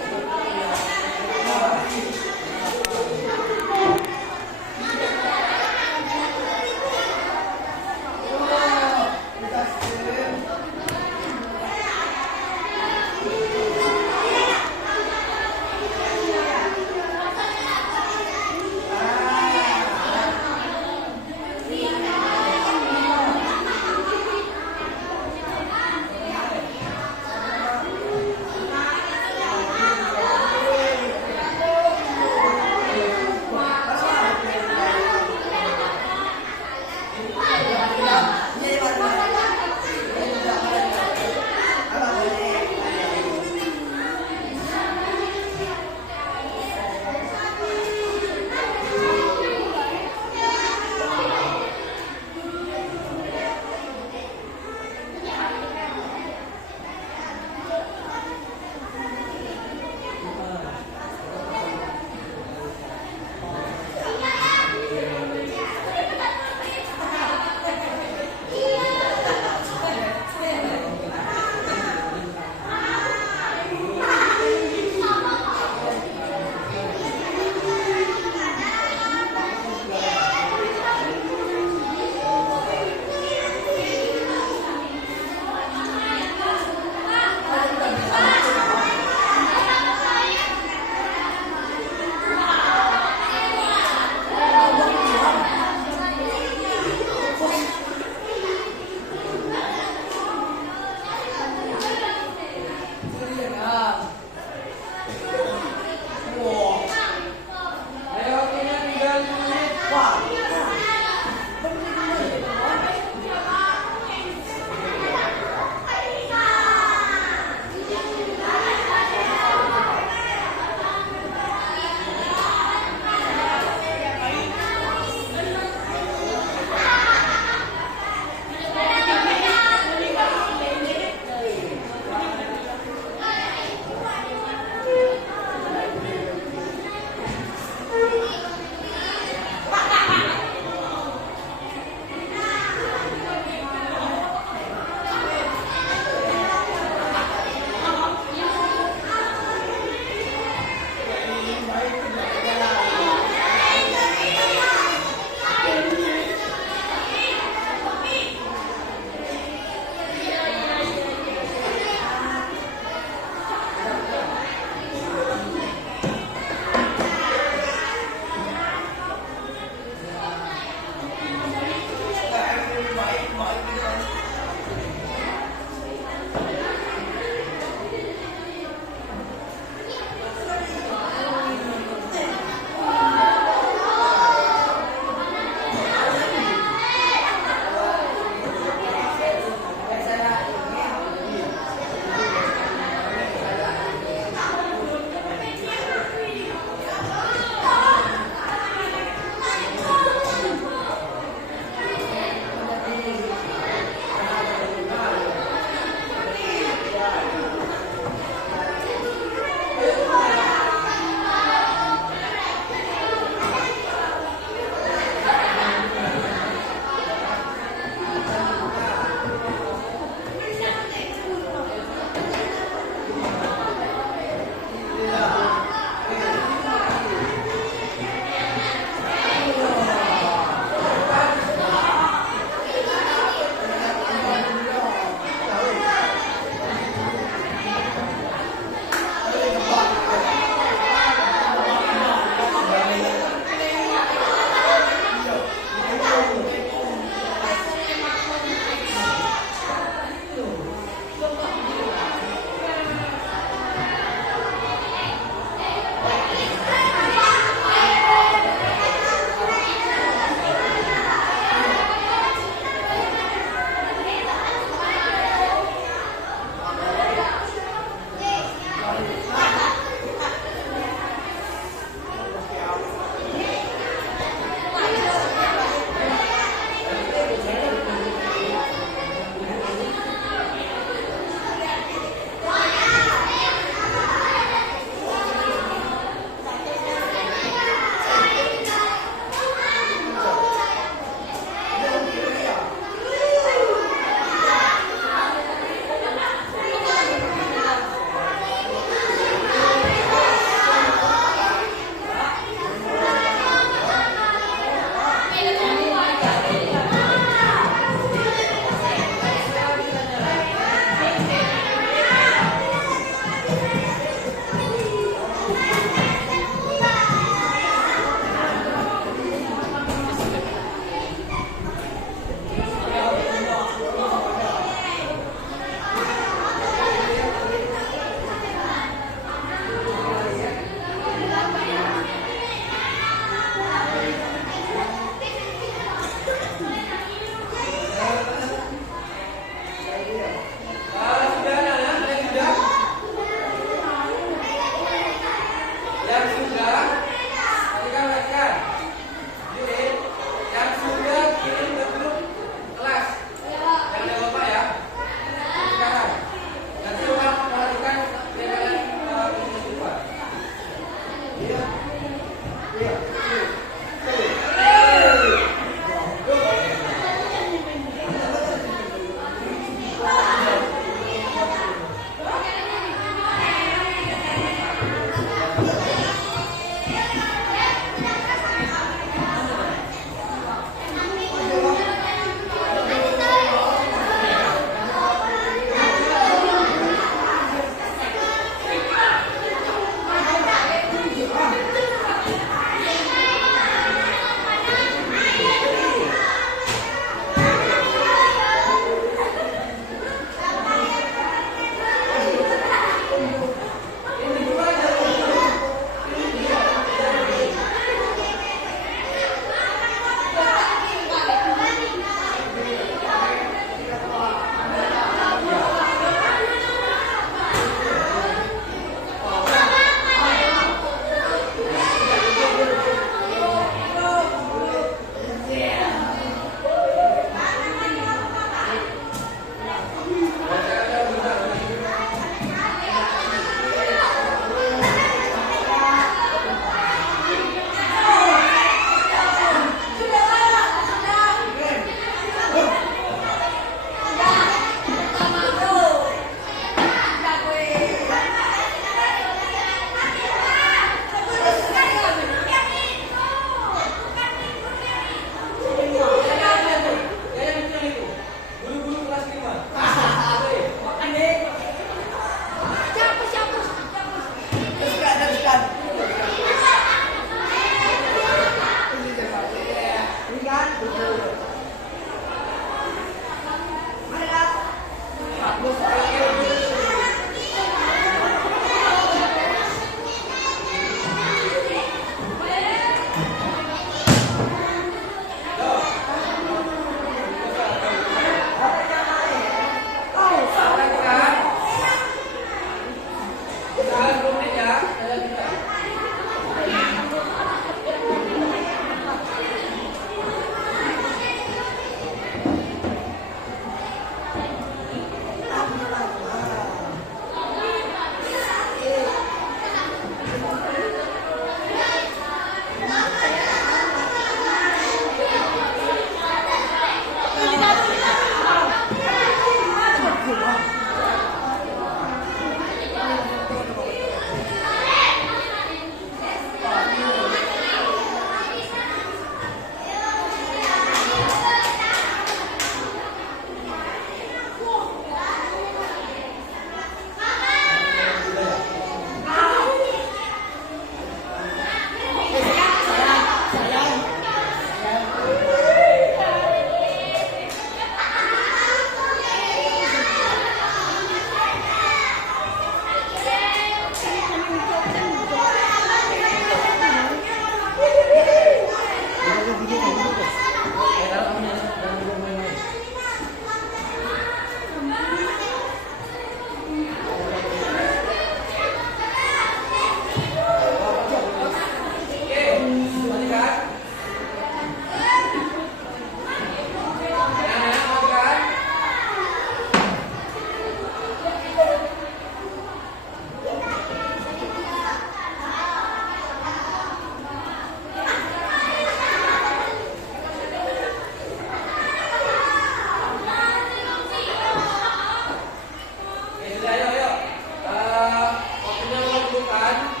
lanjutkan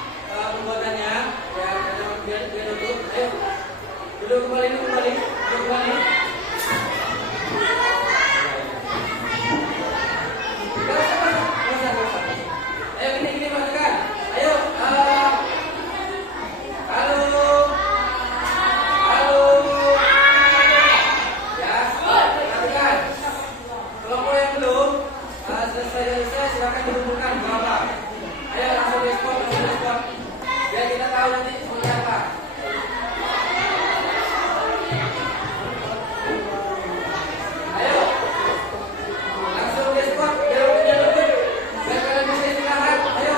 pembuatannya. Ya, biar duduk. Ayo. Duduk kembali. Ayo gini masukkan. Ayo. Halo. Ya, masukkan. Kelompok yang belum selesai silakan dikumpulkan ke bawah. Ayo langsung respon. Biar kita tahu nanti seperti apa. Ayo. Langsung respon biar waktunya duduk. Biar kalian bisa istirahat. Ayo.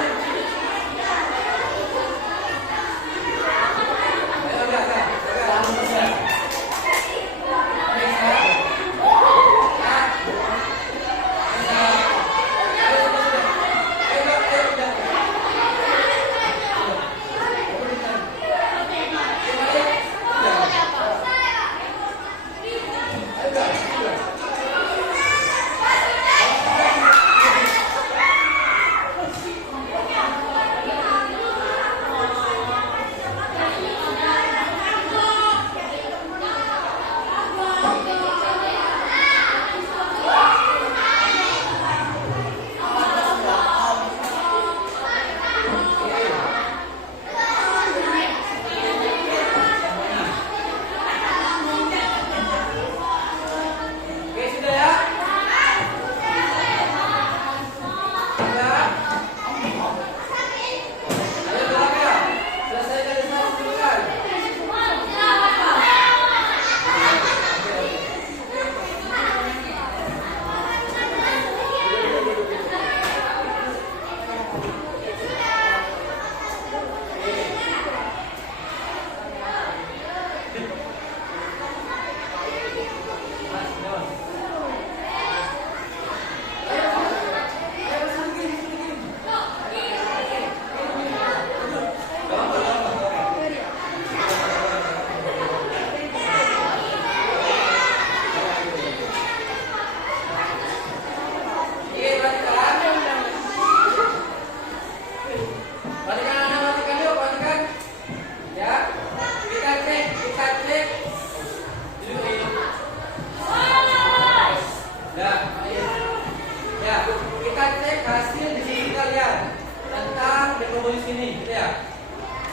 Ayo enggak. Oke, sudah ya? Sudah? Ayo gerak ya. Selesaikan semua duluan.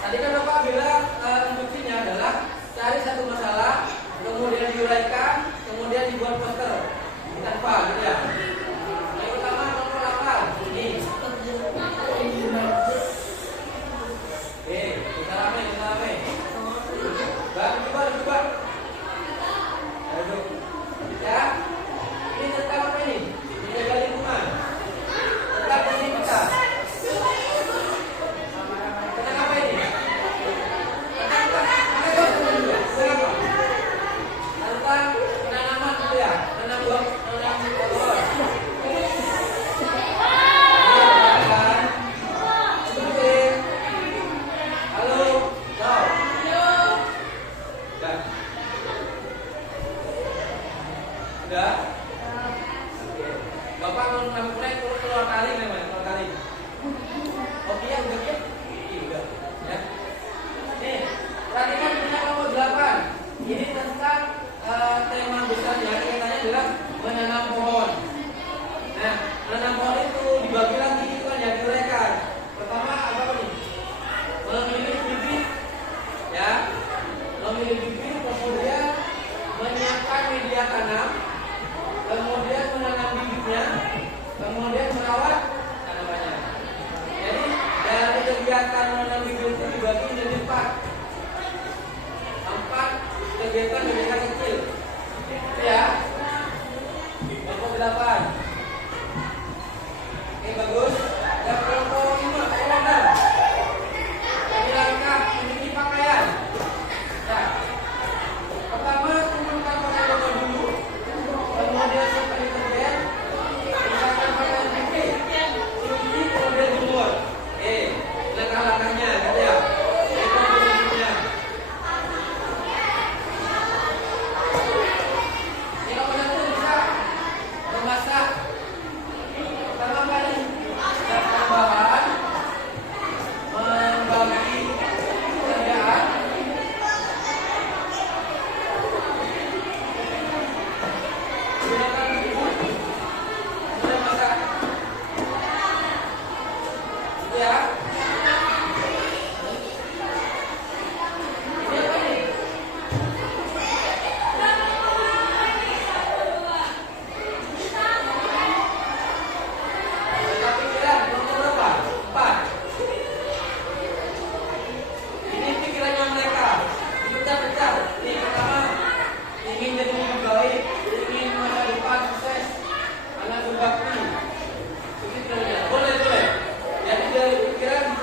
Tadi kan Bapak bilang instruksinya adalah cari satu masalah, kemudian diuraikan, kemudian dibuat poster tanpa gitu ya. Yang pertama nomor 8 ini. Kita rame. Coba. Ayo. Ya. Ini tentang apa ini? Menjaga lingkungan. Tentang komunitas. Tentang apa ini? Tentang penanaman gitu ya. Menanam pohon. Halo. Sudah? Bapak mau menambahkan keluar kali namanya, keluar kali. Oke ya, udah ya? Udah. Ya. Nih, perhatikan punya nomor 8. Ini tentang tema besarnya kaitannya adalah menanam pohon. Nah, menanam pohon itu dibagi lagi itu kan yang diuraikan. Pertama apa nih? Memilih bibit, ya. Memilih bibit, kemudian menyiapkan media tanam, kemudian menanam bibitnya, kemudian merawat tanamannya. Jadi dari kegiatan menanam bibit itu dibagi menjadi 4 kegiatan kecil. Ya. Kelompok 8. Oke, bagus. Dan kelompok 5, kelompok 6. Langkah memilih pakaian. Ya. Pertama, kumpulkan pakaian dulu. Kemudian sampai kemudian misalkan pakaian putih, cuci kemudian jemur. Langkah-langkahnya, gitu ya. Itu posisinya. Ini apa nih? Mereka pikiran nomor berapa? 4. Ini pikirannya mereka. Bentar. Ini pertama, ingin jadi lebih baik, ingin masa depan sukses, anak berbakti. Begitu ya. Boleh. Jadi dari pikiran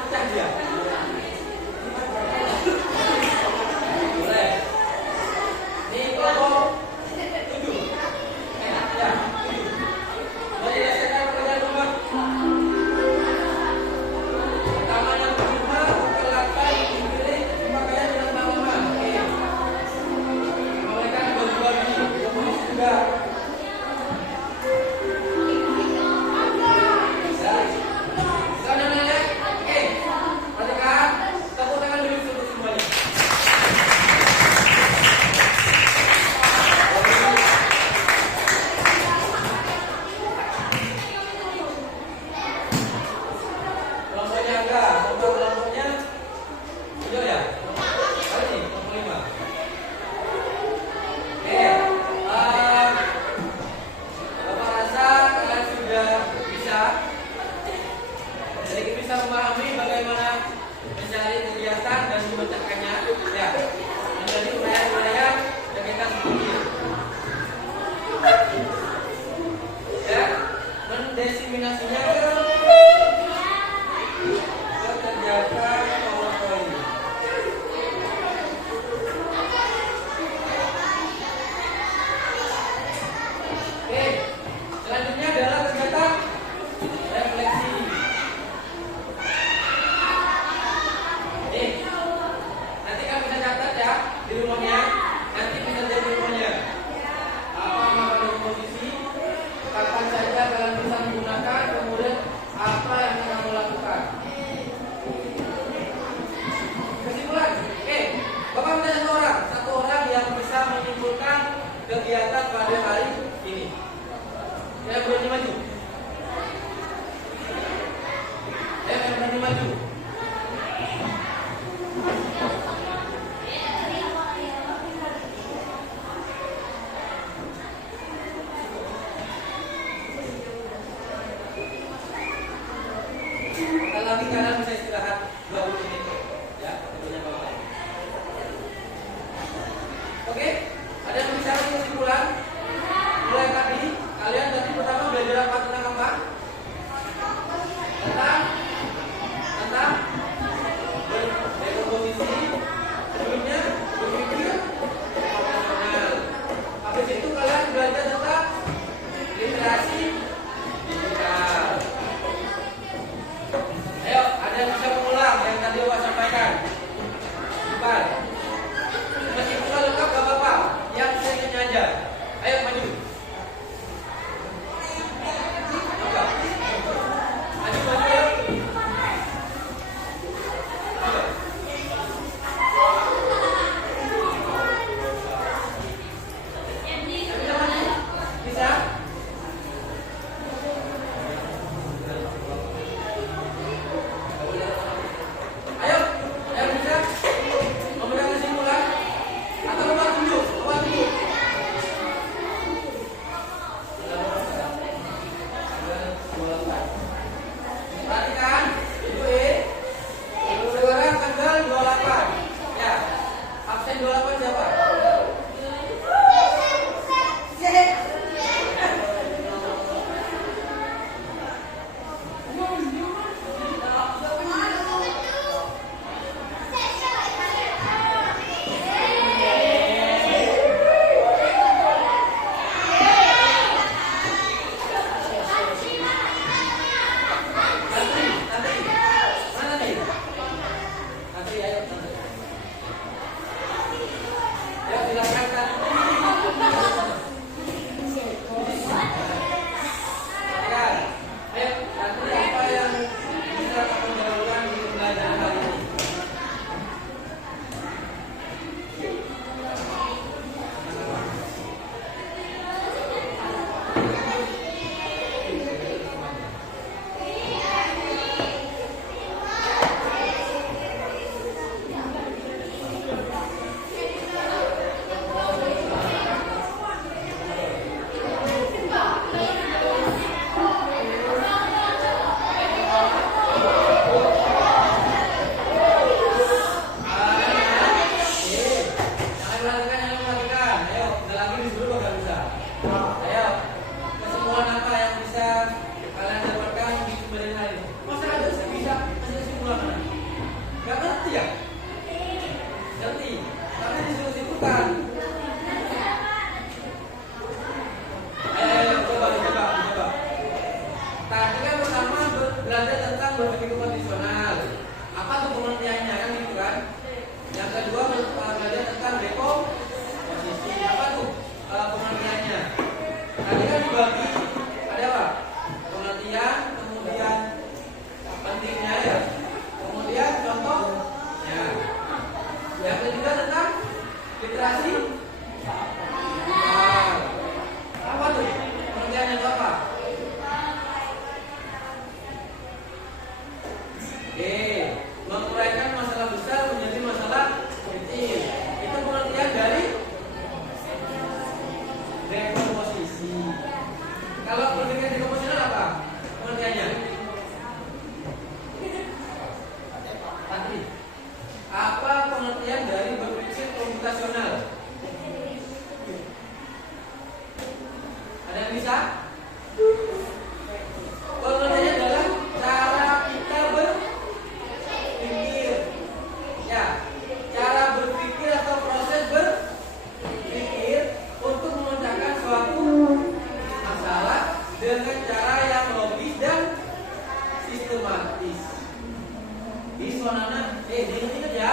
This one anak, diingat ya.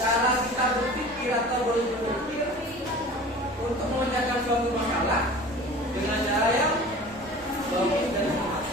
Cara kita berpikir atau berpikir untuk memecahkan suatu masalah dengan cara yang logis dan smart.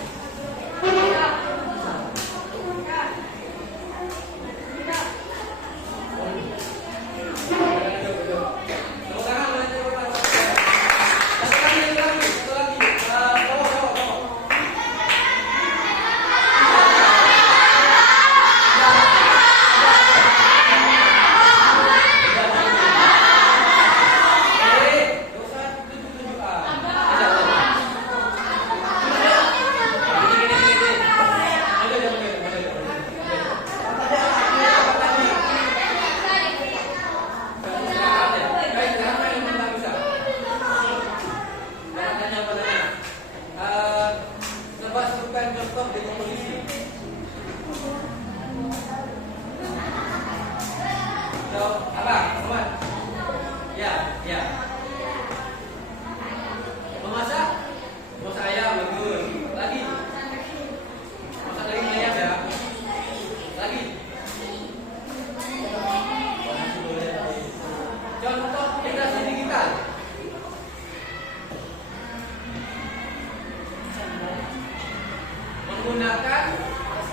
Menggunakan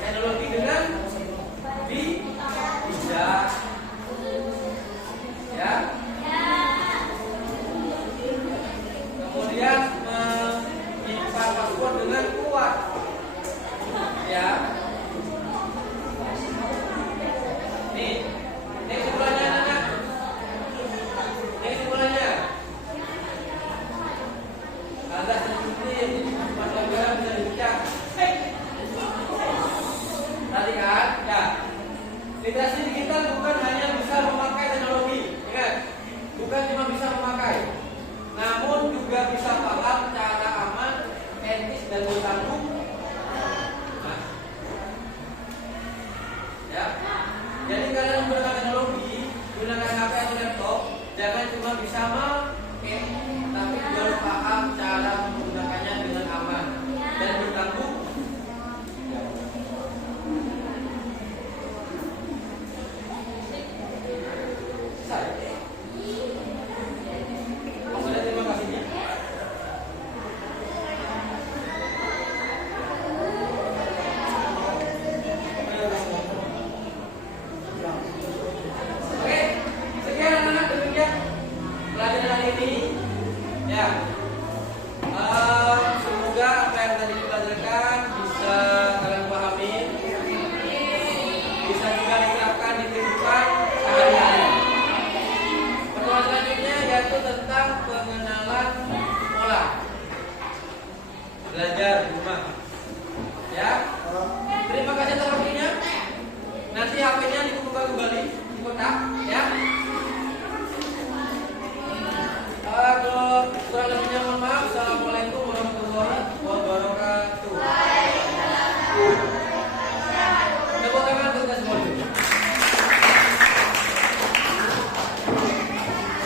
teknologi dengan bijak, ya. Kemudian menyimpan password dengan kuat, ya. Nih kesimpulannya anak. Ini kesimpulannya. Ada sedikit pelajaran bisa dicek. Tadi kan, ya. Literasi